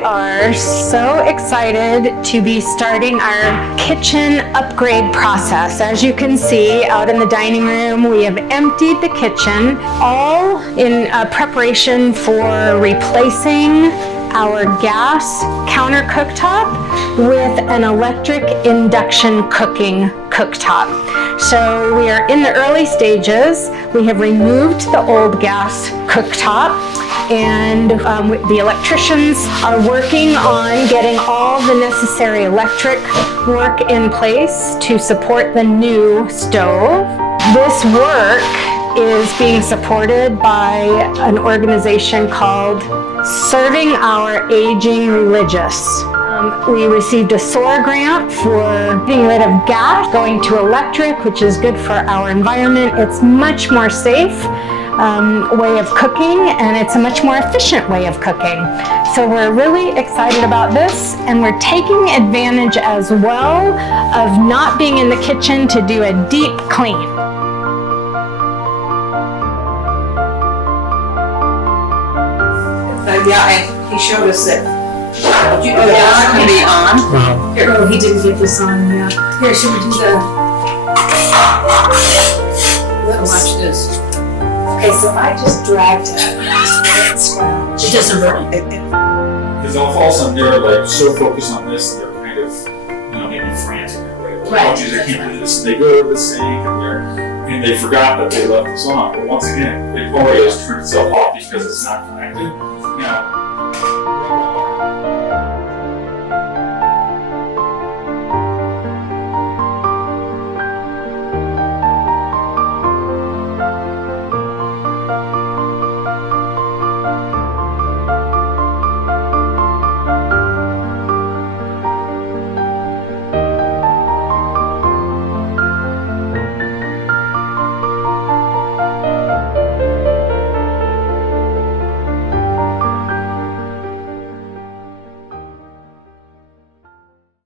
We are so excited to be starting our kitchen upgrade process. As you can see out in the dining room, we have emptied the kitchen, all in preparation for replacing our gas counter cooktop with an electric induction cooking cooktop. So we are in the early stages. We have removed the old gas cooktop, and the electricians are working on getting all the necessary electric work in place to support the new stove. This work is being supported by an organization called Serving Our Aging Religious. We received a SOAR grant for getting rid of gas, going to electric, which is good for our environment. It's much more safe way of cooking, and it's a much more efficient way of cooking. So we're really excited about this, and we're taking advantage as well of not being in the kitchen to do a deep clean. Yeah, he showed us that. That can be on. Here, oh, he didn't get this on, yeah. Here, should we do the... Watch this. Okay, so if I just dragged it, it doesn't burn. Because all of a sudden they're like so focused on this, they're kind of, maybe frantic in a way. Right. Oh, geez, I can't do this. And they go to the sink and they forgot that they left this on. But once again, it already has turned itself off because it's not connected. Now,